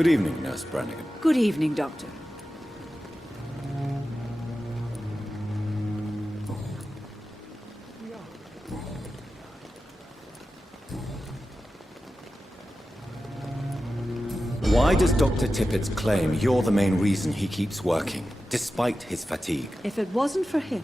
Good evening, Nurse Brannigan. Good evening, Doctor. Why does Dr. Tippett's claim you're the main reason he keeps working, despite his fatigue? If it wasn't for him,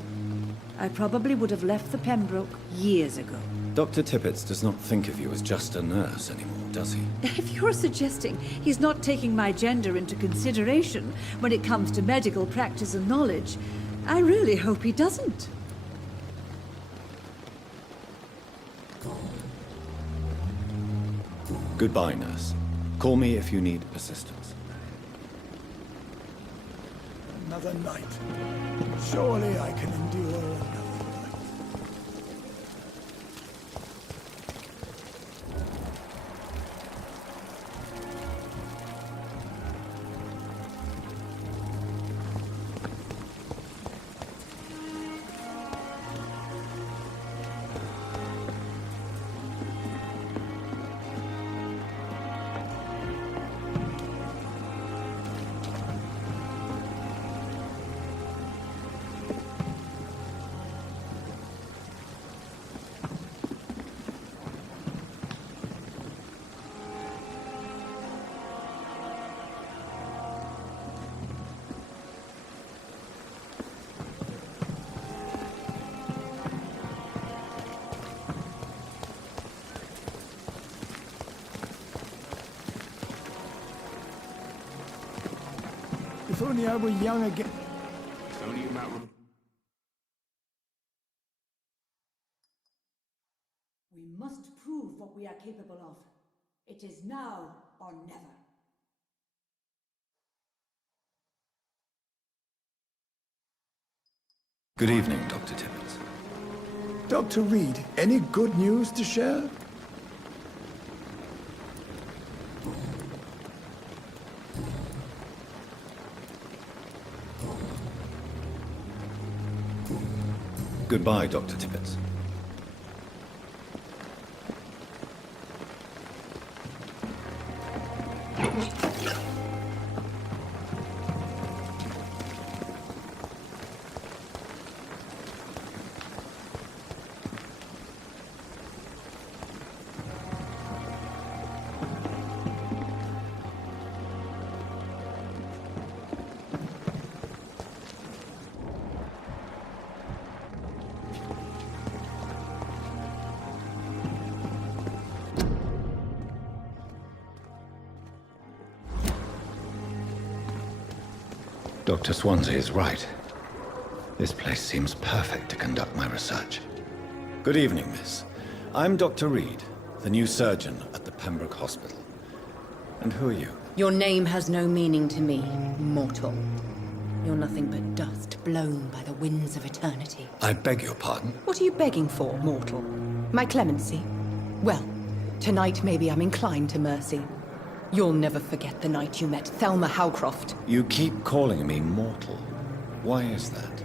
I probably would have left the Pembroke years ago. Dr. Tippett does not think of you as just a nurse anymore, does he? If you're suggesting he's not taking my gender into consideration when it comes to medical practice and knowledge, I really hope he doesn't. Goodbye, nurse. Call me if you need assistance. Another night. Surely I can endure another night. If only I were young again. We must prove what we are capable of. It is now or never. Good evening, Dr. Tippett. Dr. Reed, any good news to share? Goodbye, Dr. Tippett. Dr. Swansea is right. This place seems perfect to conduct my research. Good evening, miss. I'm Dr. Reed, the new surgeon at the Pembroke Hospital. And who are you? Your name has no meaning to me, mortal. You're nothing but dust blown by the winds of eternity. I beg your pardon? What are you begging for, mortal? My clemency? Well, tonight maybe I'm inclined to mercy. You'll never forget the night you met Thelma Howcroft. You keep calling me mortal. Why is that?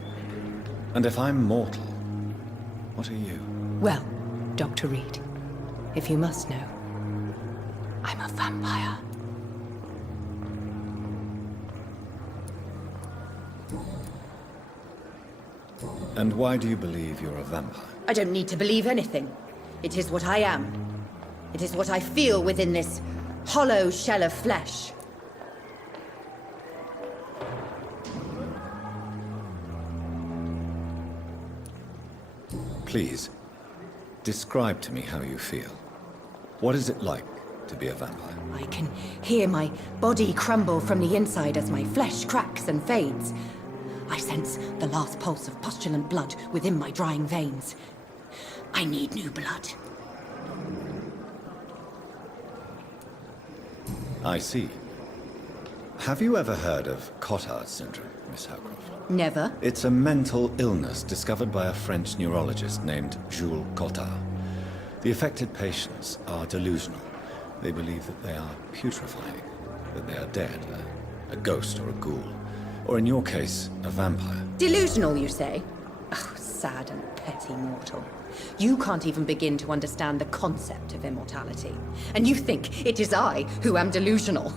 And if I'm mortal, what are you? Well, Dr. Reed, if you must know, I'm a vampire. And why do you believe you're a vampire? I don't need to believe anything. It is what I am. It is what I feel within this hollow shell of flesh. Please, describe to me how you feel. What is it like to be a vampire? I can hear my body crumble from the inside as my flesh cracks and fades. I sense the last pulse of postulant blood within my drying veins. I need new blood. I see. Have you ever heard of Cotard syndrome, Miss Howcroft? Never. It's a mental illness discovered by a French neurologist named Jules Cotard. The affected patients are delusional. They believe that they are putrefying, that they are dead, a ghost or a ghoul, or in your case, a vampire. Delusional, you say? Oh, sad and petty mortal. You can't even begin to understand the concept of immortality. And you think it is I who am delusional.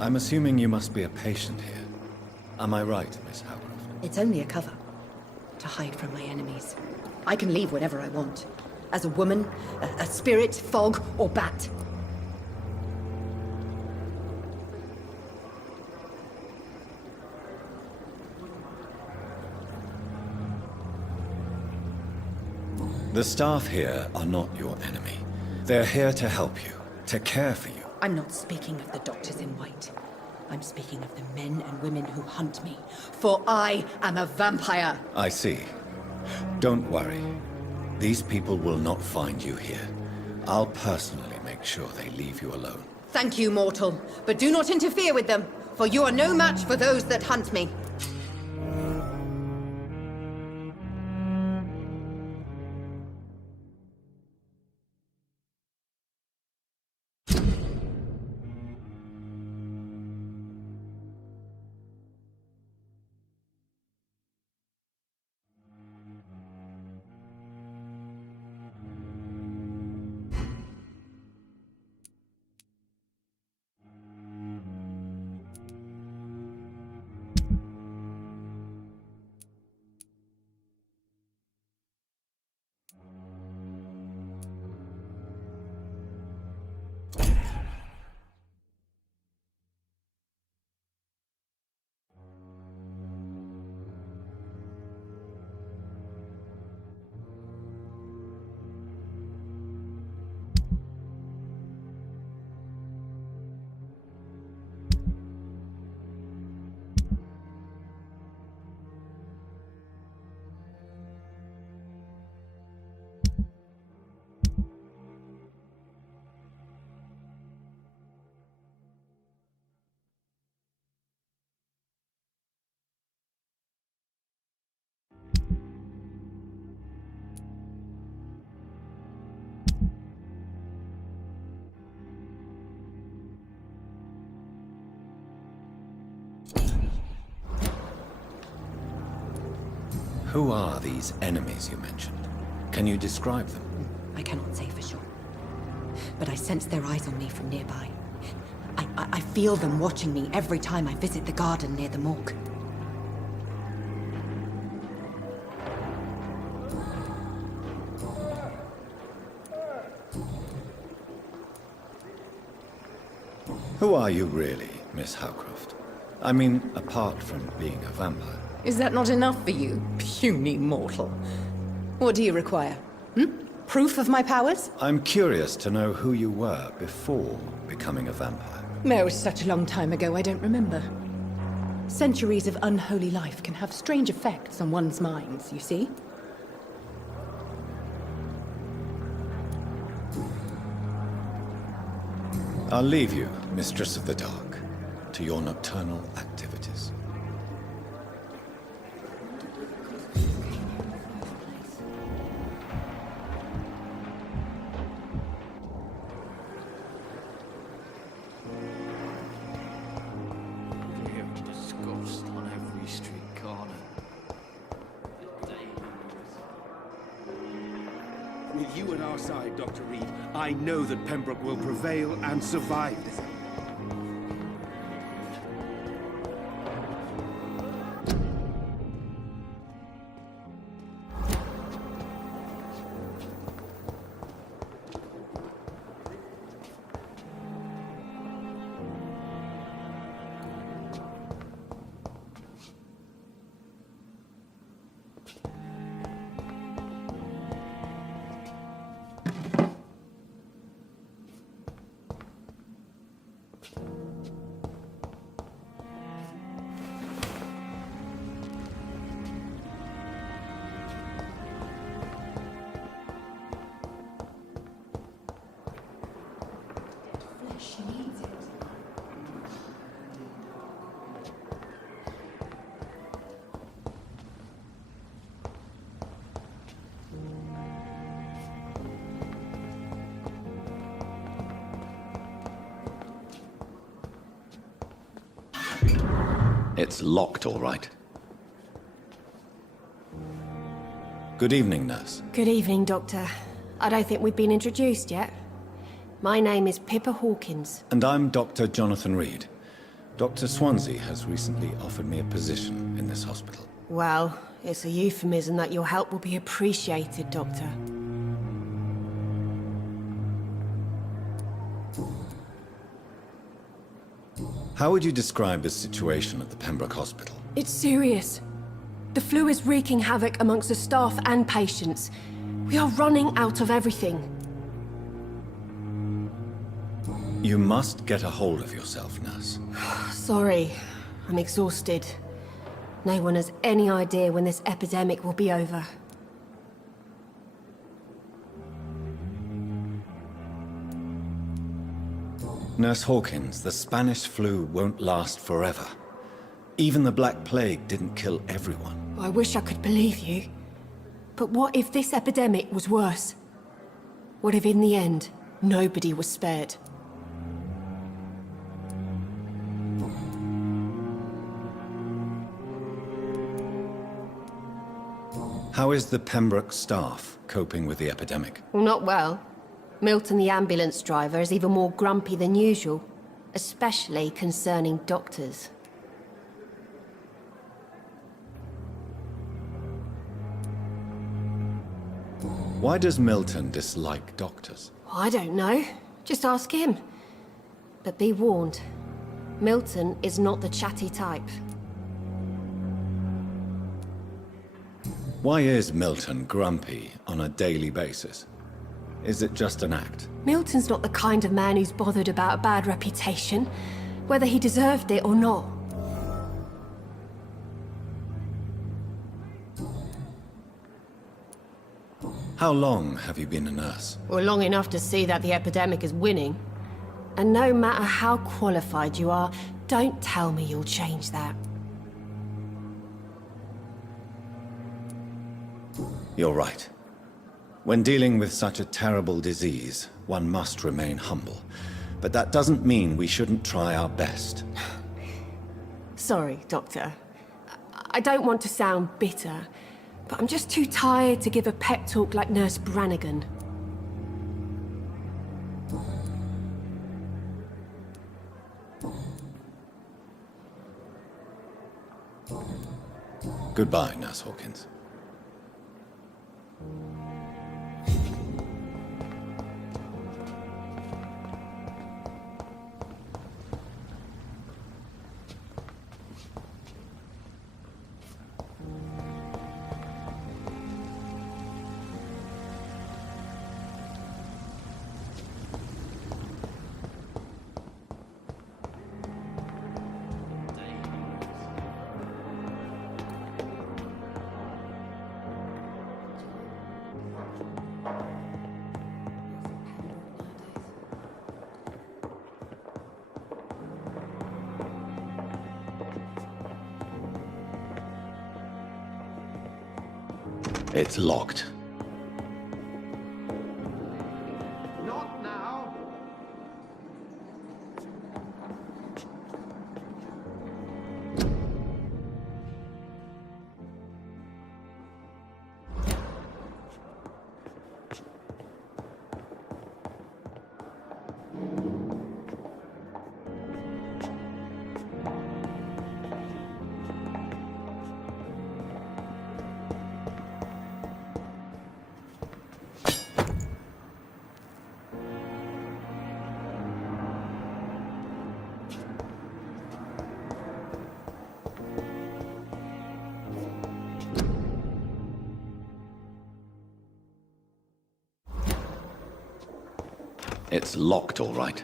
I'm assuming you must be a patient here. Am I right, Miss Howcroft? It's only a cover. To hide from my enemies. I can leave whenever I want. As a woman, a spirit, fog, or bat. The staff here are not your enemy. They're here to help you, to care for you. I'm not speaking of the doctors in white. I'm speaking of the men and women who hunt me. For I am a vampire! I see. Don't worry. These people will not find you here. I'll personally make sure they leave you alone. Thank you, mortal. But do not interfere with them, for you are no match for those that hunt me. Who are these enemies you mentioned? Can you describe them? I cannot say for sure. But I sense their eyes on me from nearby. I feel them watching me every time I visit the garden near the morgue. Who are you really, Miss Howcroft? I mean, apart from being a vampire. Is that not enough for you, puny mortal? What do you require? Proof of my powers? I'm curious to know who you were before becoming a vampire. No, it's such a long time ago, I don't remember. Centuries of unholy life can have strange effects on one's minds, you see? I'll leave you, Mistress of the Dark, to your nocturnal activities. Disgust on every street corner. With you at our side, Dr. Reed, I know that Pembroke will prevail and survive this. It's locked, all right. Good evening, nurse. Good evening, Doctor. I don't think we've been introduced yet. My name is Pippa Hawkins. And I'm Dr. Jonathan Reed. Dr. Swansea has recently offered me a position in this hospital. Well, it's a euphemism that your help will be appreciated, Doctor. How would you describe the situation at the Pembroke Hospital? It's serious. The flu is wreaking havoc amongst the staff and patients. We are running out of everything. You must get a hold of yourself, nurse. Sorry, I'm exhausted. No one has any idea when this epidemic will be over. Nurse Hawkins, the Spanish flu won't last forever. Even the Black Plague didn't kill everyone. I wish I could believe you. But what if this epidemic was worse? What if in the end, nobody was spared? How is the Pembroke staff coping with the epidemic? Well, not well. Milton, the ambulance driver, is even more grumpy than usual, especially concerning doctors. Why does Milton dislike doctors? I don't know. Just ask him. But be warned, Milton is not the chatty type. Why is Milton grumpy on a daily basis? Is it just an act? Milton's not the kind of man who's bothered about a bad reputation, whether he deserved it or not. How long have you been a nurse? Well, long enough to see that the epidemic is winning. And no matter how qualified you are, don't tell me you'll change that. You're right. When dealing with such a terrible disease, one must remain humble. But that doesn't mean we shouldn't try our best. Sorry, Doctor. I don't want to sound bitter, but I'm just too tired to give a pep talk like Nurse Brannigan. Goodbye, Nurse Hawkins. It's locked. Not now. It's locked, all right.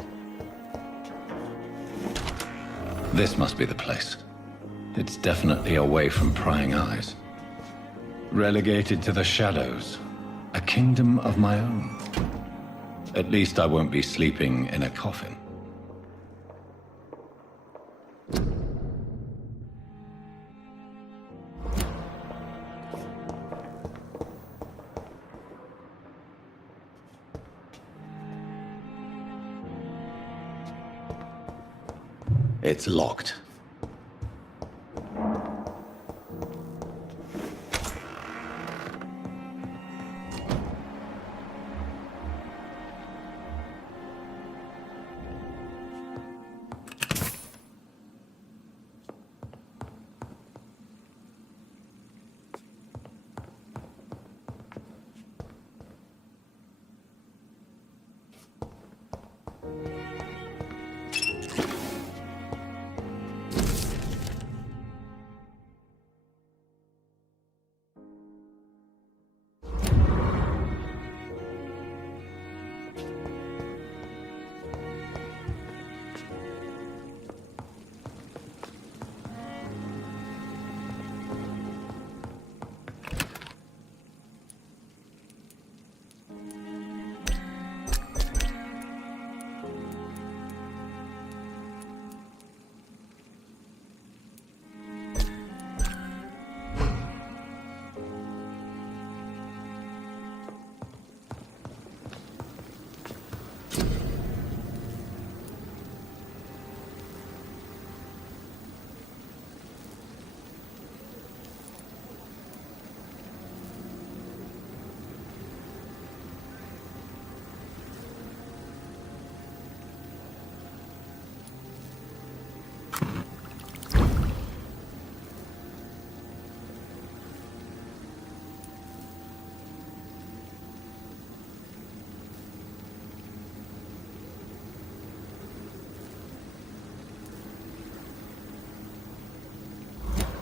This must be the place. It's definitely away from prying eyes. Relegated to the shadows. A kingdom of my own. At least I won't be sleeping in a coffin. It's locked.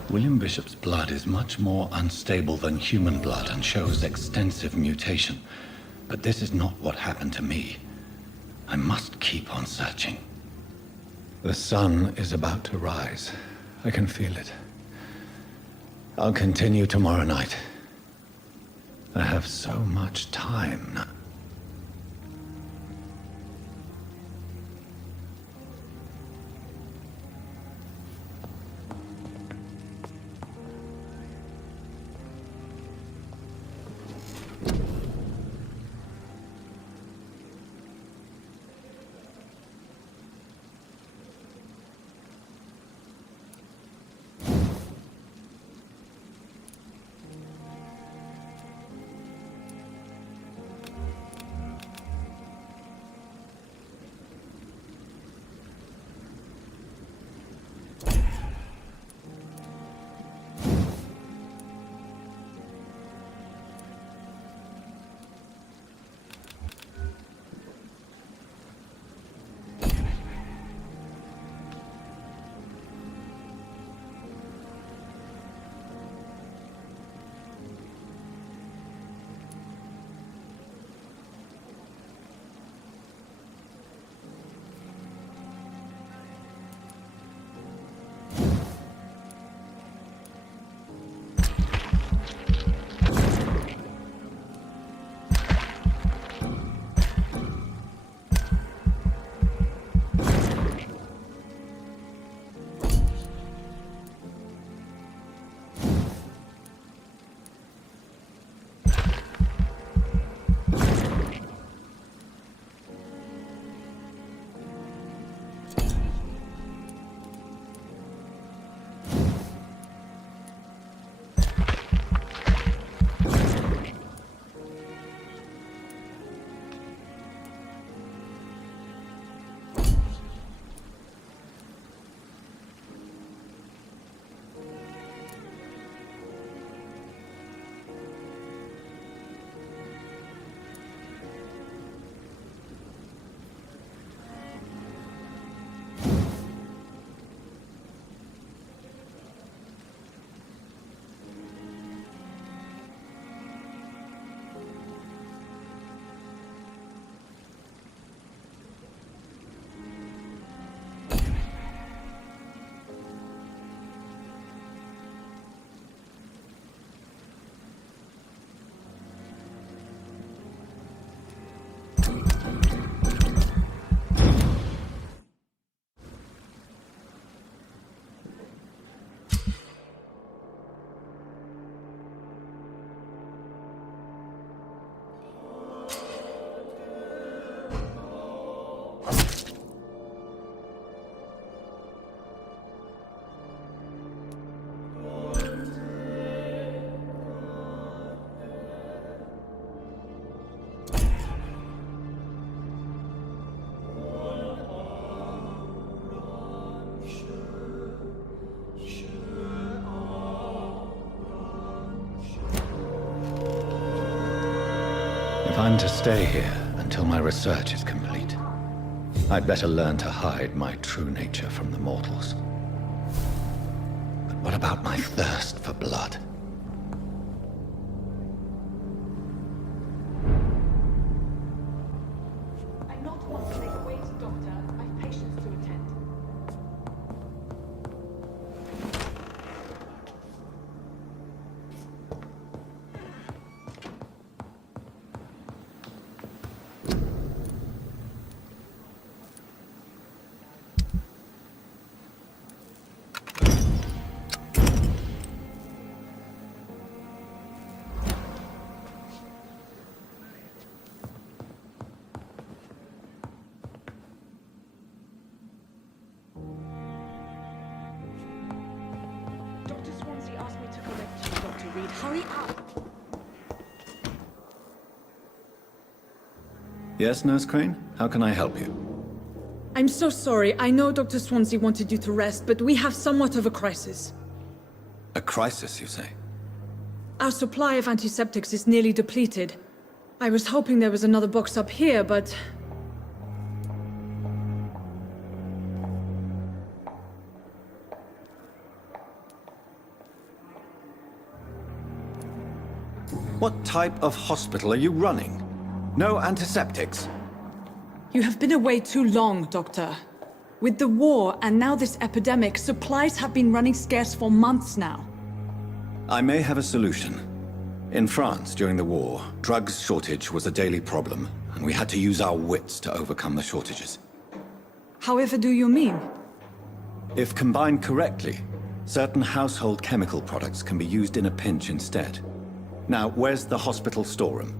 William Bishop's blood is much more unstable than human blood and shows extensive mutation. But this is not what happened to me. I must keep on searching. The sun is about to rise. I can feel it. I'll continue tomorrow night. I have so much time now. If I'm to stay here until my research is complete, I'd better learn to hide my true nature from the mortals. But what about my thirst for blood? I'm not one to make wait, Doctor. I've patients to attend. Dr. Swansea asked me to collect you, Dr. Reed. Hurry up! Yes, Nurse Crane? How can I help you? I'm so sorry. I know Dr. Swansea wanted you to rest, but we have somewhat of a crisis. A crisis, you say? Our supply of antiseptics is nearly depleted. I was hoping there was another box up here, but... What type of hospital are you running? No antiseptics? You have been away too long, Doctor. With the war and now this epidemic, supplies have been running scarce for months now. I may have a solution. In France, during the war, drugs shortage was a daily problem, and we had to use our wits to overcome the shortages. However do you mean? If combined correctly, certain household chemical products can be used in a pinch instead. Now, where's the hospital storeroom?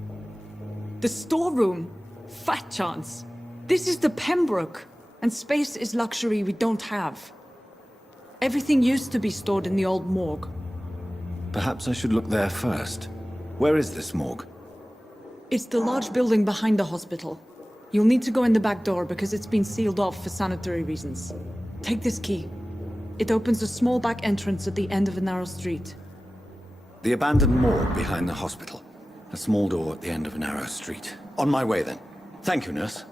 The storeroom? Fat chance. This is the Pembroke, and space is luxury we don't have. Everything used to be stored in the old morgue. Perhaps I should look there first. Where is this morgue? It's the large building behind the hospital. You'll need to go in the back door because it's been sealed off for sanitary reasons. Take this key. It opens a small back entrance at the end of a narrow street. The abandoned morgue behind the hospital. A small door at the end of a narrow street. On my way then. Thank you, nurse.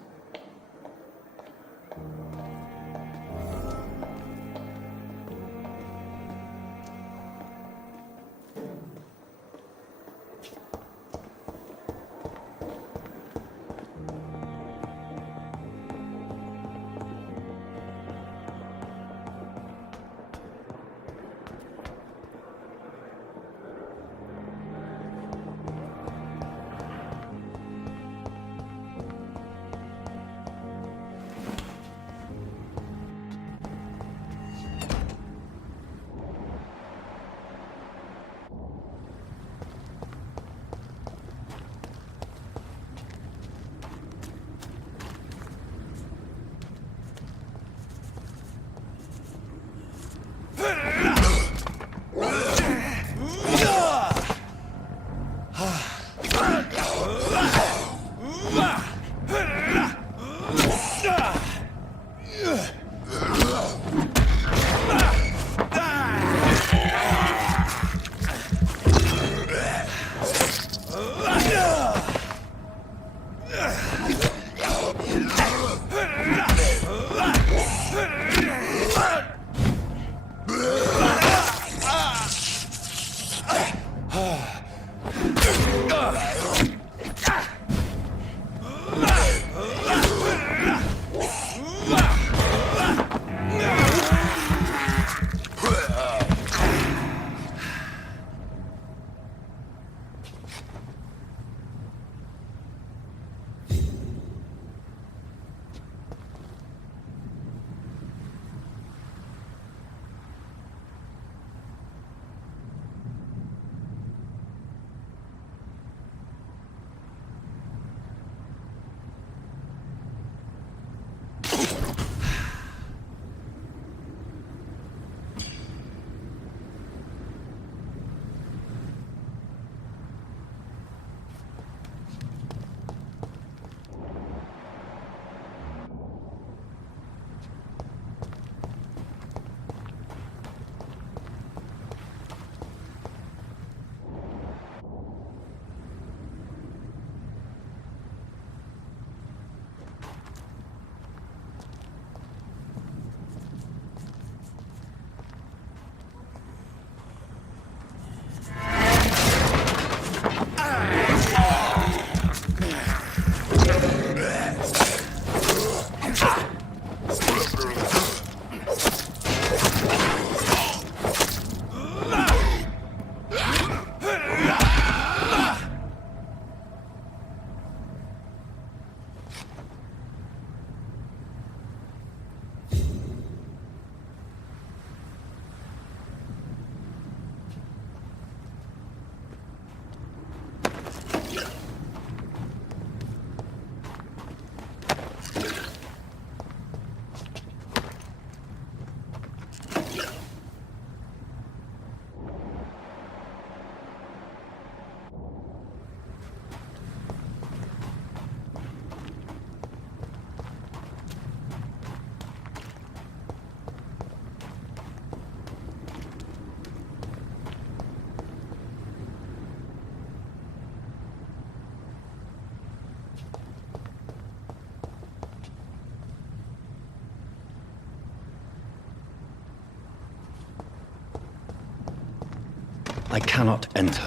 I cannot enter.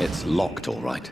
It's locked, all right.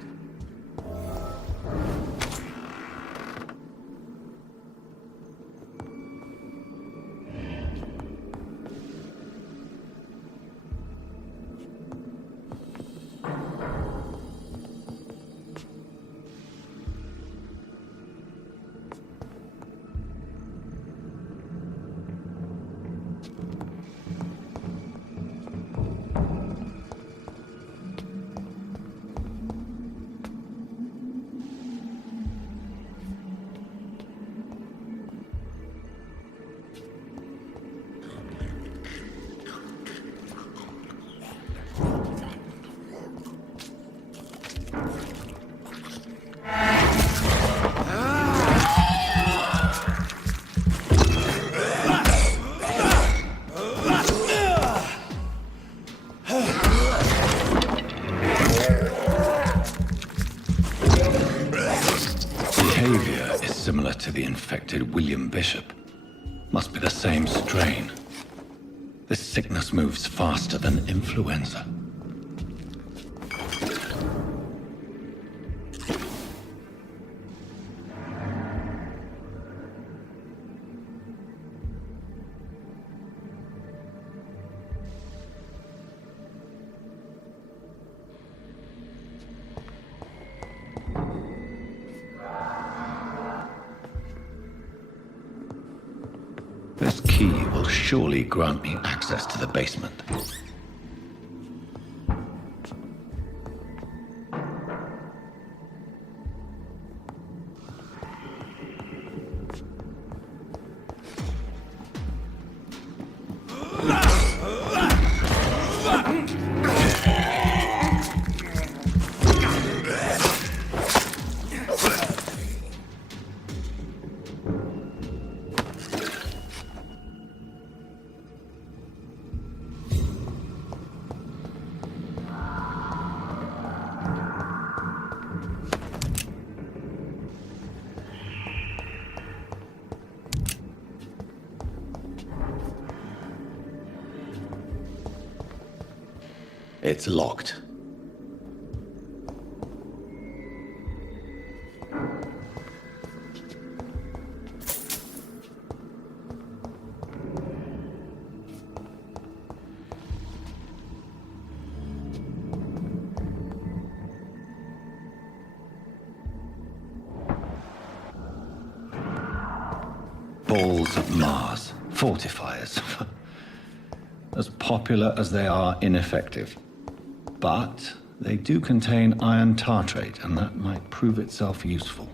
Behavior is similar to the infected William Bishop. Must be the same strain. This sickness moves faster than influenza. This key will surely grant me access to the basement. It's locked. Balls of Mars, fortifiers. As popular as they are ineffective. But they do contain iron tartrate, and that might prove itself useful.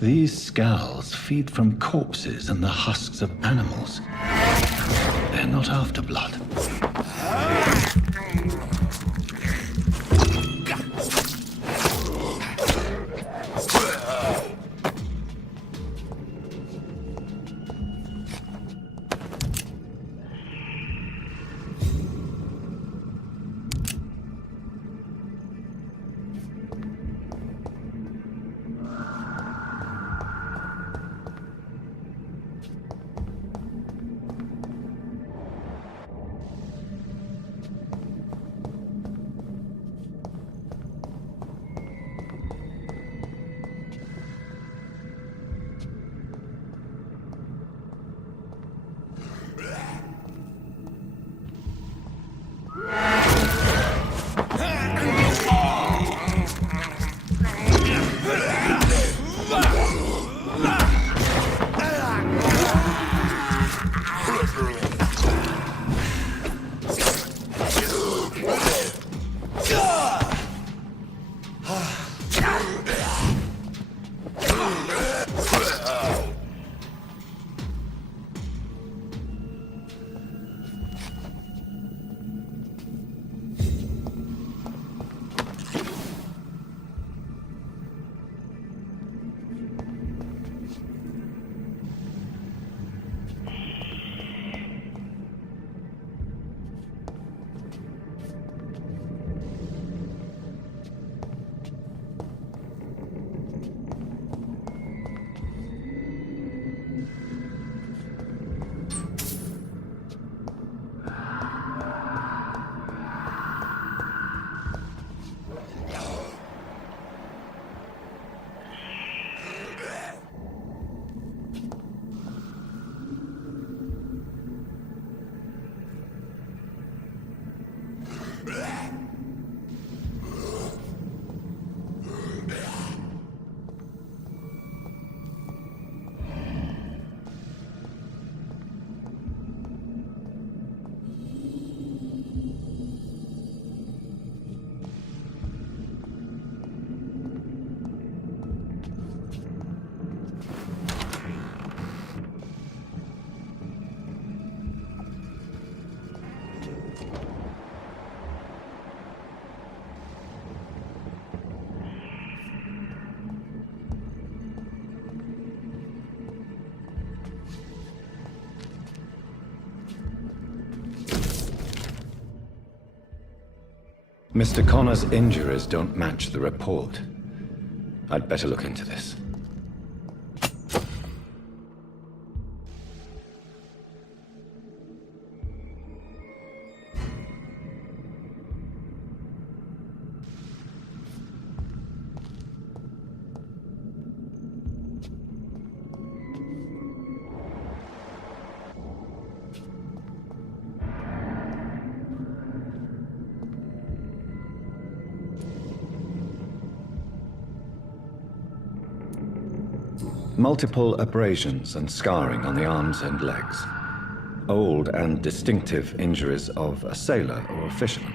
These scowls feed from corpses and the husks of animals. They're not after blood. Mr. Connor's injuries don't match the report. I'd better look into this. Multiple abrasions and scarring on the arms and legs. Old and distinctive injuries of a sailor or a fisherman.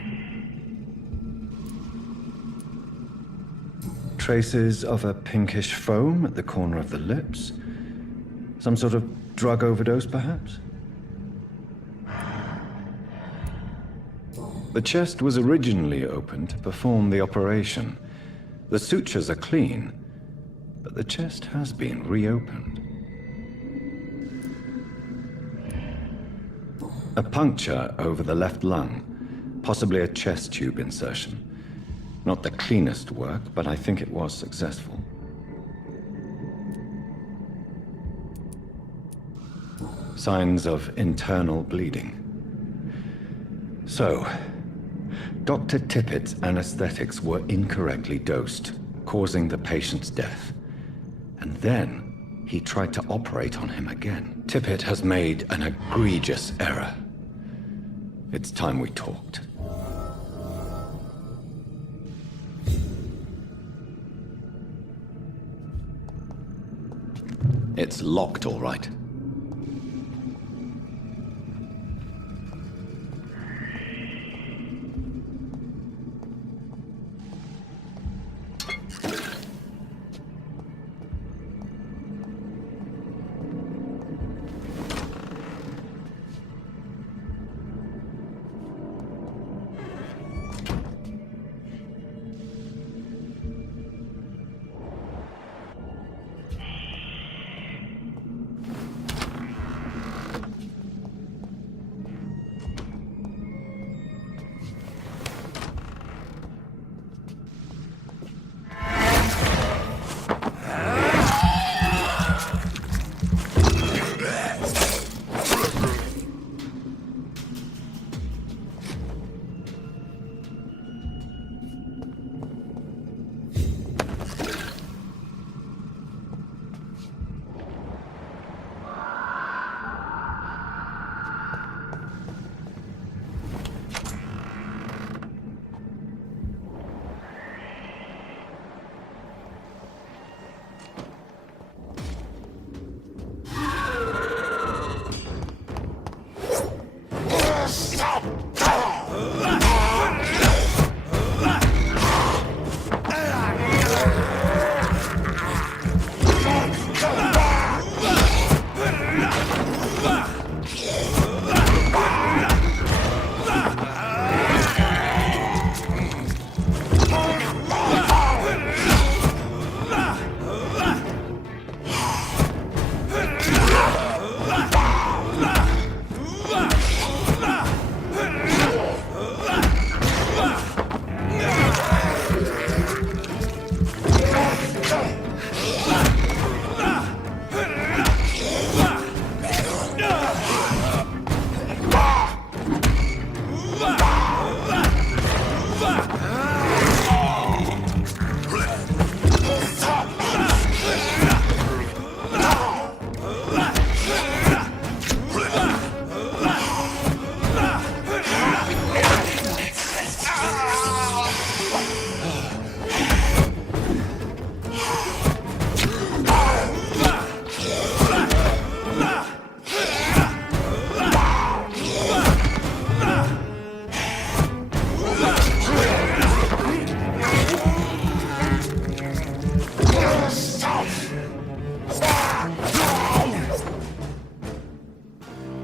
Traces of a pinkish foam at the corner of the lips. Some sort of drug overdose, perhaps? The chest was originally opened to perform the operation. The sutures are clean, but the chest has been reopened. A puncture over the left lung, possibly a chest tube insertion. Not the cleanest work, but I think it was successful. Signs of internal bleeding. So, Dr. Tippett's anesthetics were incorrectly dosed, causing the patient's death. And then he tried to operate on him again. Tippett has made an egregious error. It's time we talked. It's locked, all right.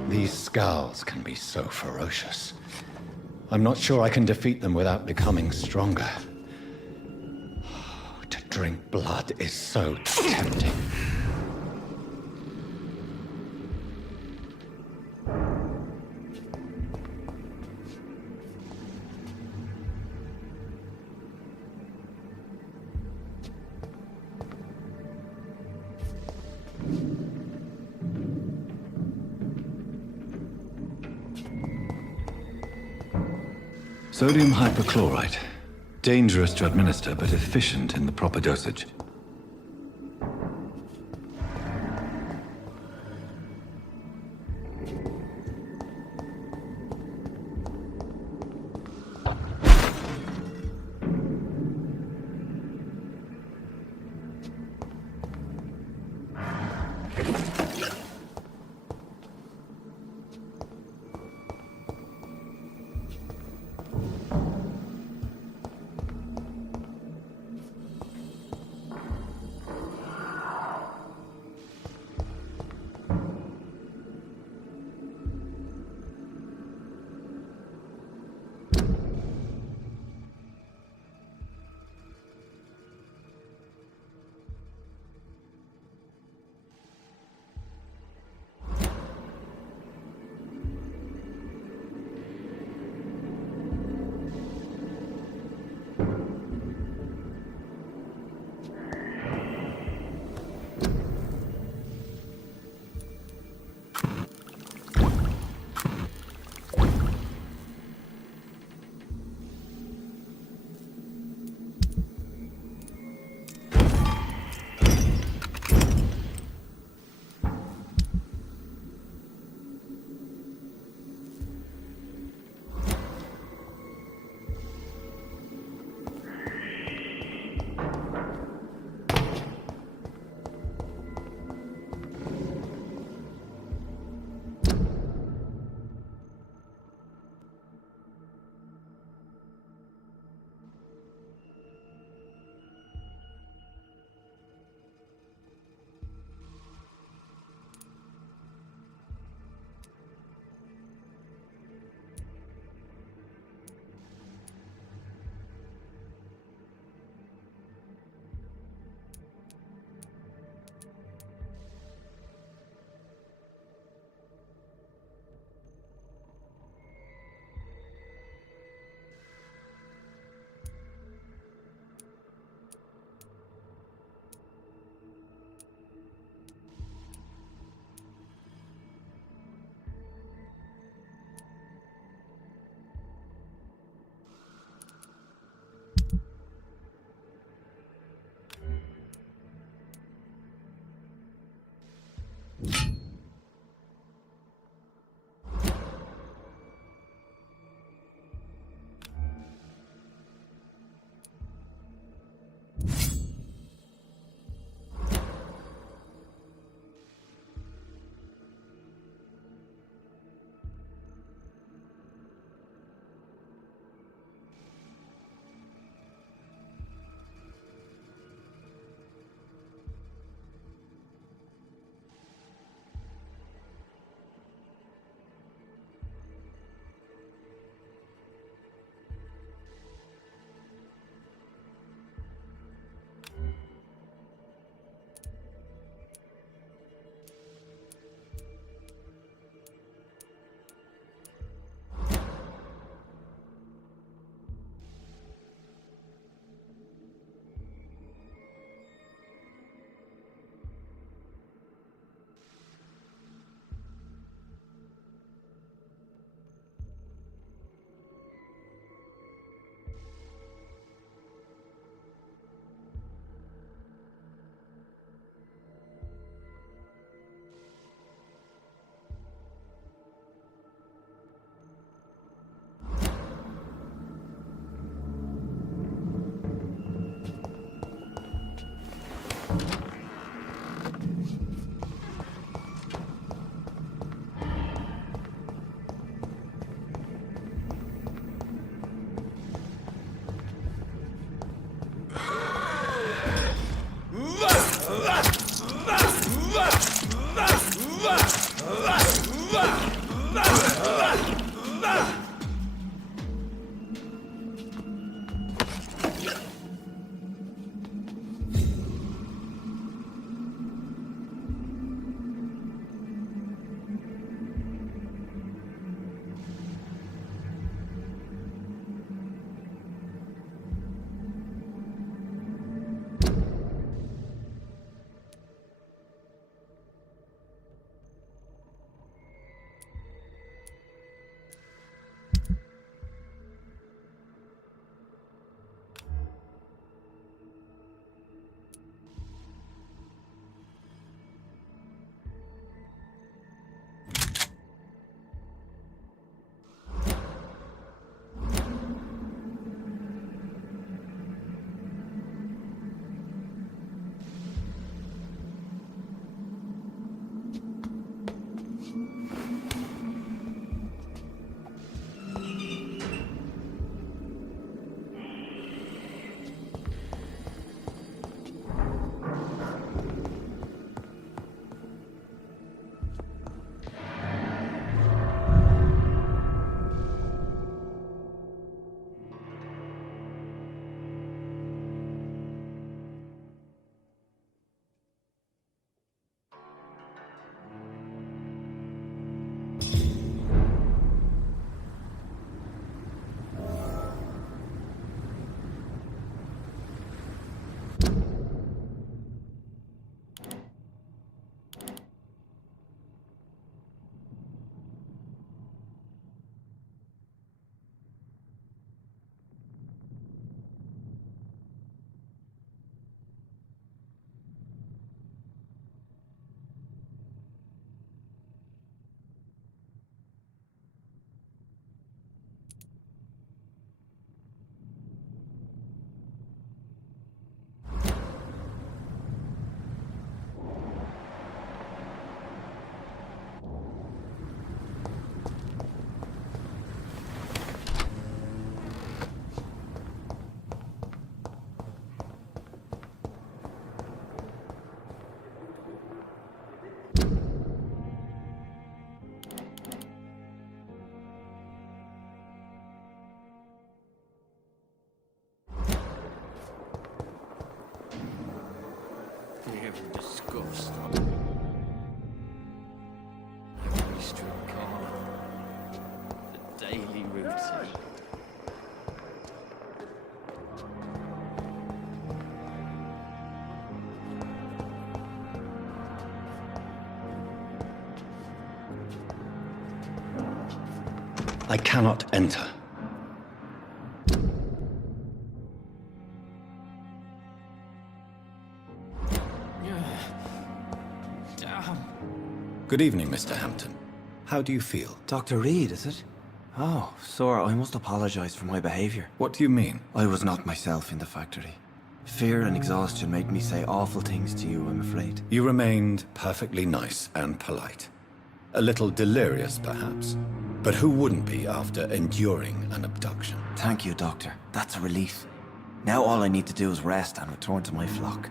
These scowls can be so ferocious. I'm not sure I can defeat them without becoming stronger. To drink blood is so tempting. Sodium hypochlorite. Dangerous to administer, but efficient in the proper dosage. every disgust on every street corner. The daily routine. I cannot enter. Good evening, Mr. Hampton. How do you feel? Dr. Reed, is it? Oh, sir, I must apologize for my behavior. What do you mean? I was not myself in the factory. Fear and exhaustion made me say awful things to you, I'm afraid. You remained perfectly nice and polite. A little delirious, perhaps. But who wouldn't be after enduring an abduction? Thank you, Doctor. That's a relief. Now all I need to do is rest and return to my flock.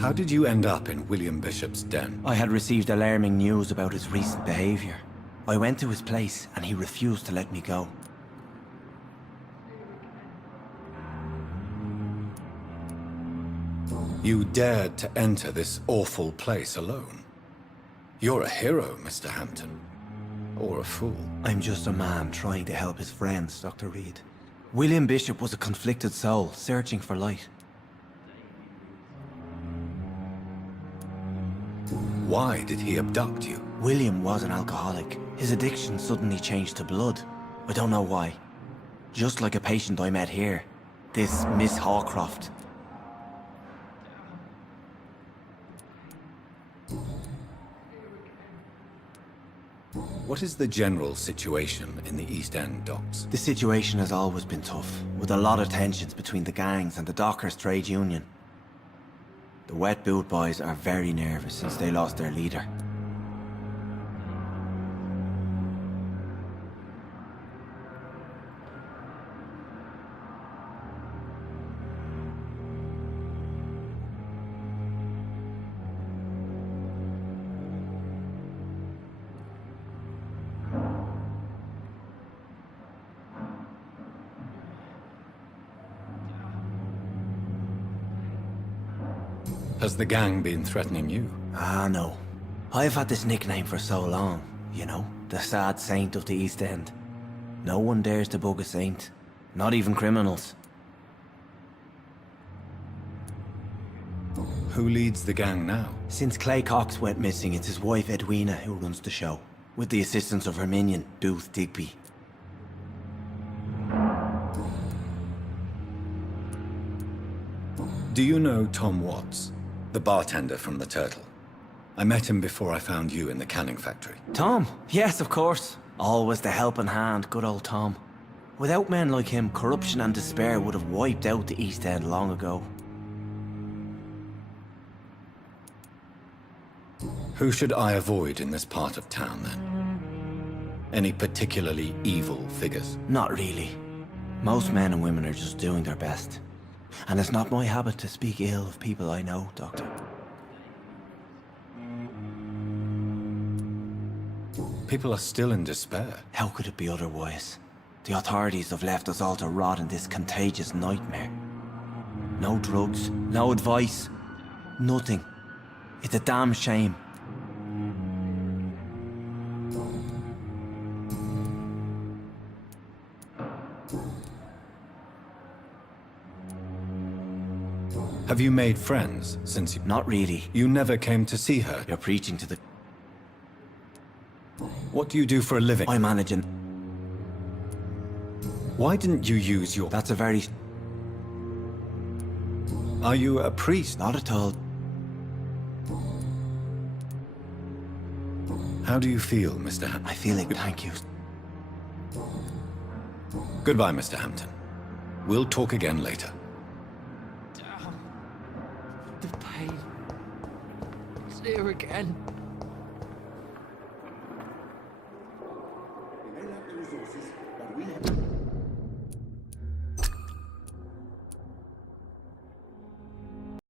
How did you end up in William Bishop's den? I had received alarming news about his recent behavior. I went to his place and he refused to let me go. You dared to enter this awful place alone. You're a hero, Mr. Hampton. Or a fool. I'm just a man trying to help his friends, Dr. Reed. William Bishop was a conflicted soul, searching for light. Why did he abduct you? William was an alcoholic. His addiction suddenly changed to blood. I don't know why. Just like a patient I met here. This Miss Hawcroft. What is the general situation in the East End docks? The situation has always been tough, with a lot of tensions between the gangs and the Dockers' trade union. The Wet Boot Boys are very nervous since they lost their leader. Has the gang been threatening you? Ah, no. I've had this nickname for so long, you know, the sad saint of the East End. No one dares to bug a saint, not even criminals. Who leads the gang now? Since Clay Cox went missing, it's his wife Edwina who runs the show, with the assistance of her minion, Booth Digby. Do you know Tom Watts, the bartender from the Turtle? I met him before I found you in the canning factory. Tom? Yes, of course. Always the helping hand, good old Tom. Without men like him, corruption and despair would have wiped out the East End long ago. Who should I avoid in this part of town, then? Any particularly evil figures? Not really. Most men and women are just doing their best. And it's not my habit to speak ill of people I know, Doctor. People are still in despair. How could it be otherwise? The authorities have left us all to rot in this contagious nightmare. No drugs, no advice, nothing. It's a damn shame. Have you made friends since you... Not really. You never came to see her? You're preaching to the... What do you do for a living? I manage an... Why didn't you use your... That's a very... Are you a priest? Not at all. How do you feel, Mr. Hampton? I feel it, thank you. Goodbye, Mr. Hampton. We'll talk again later. Damn. The pain. It's here again.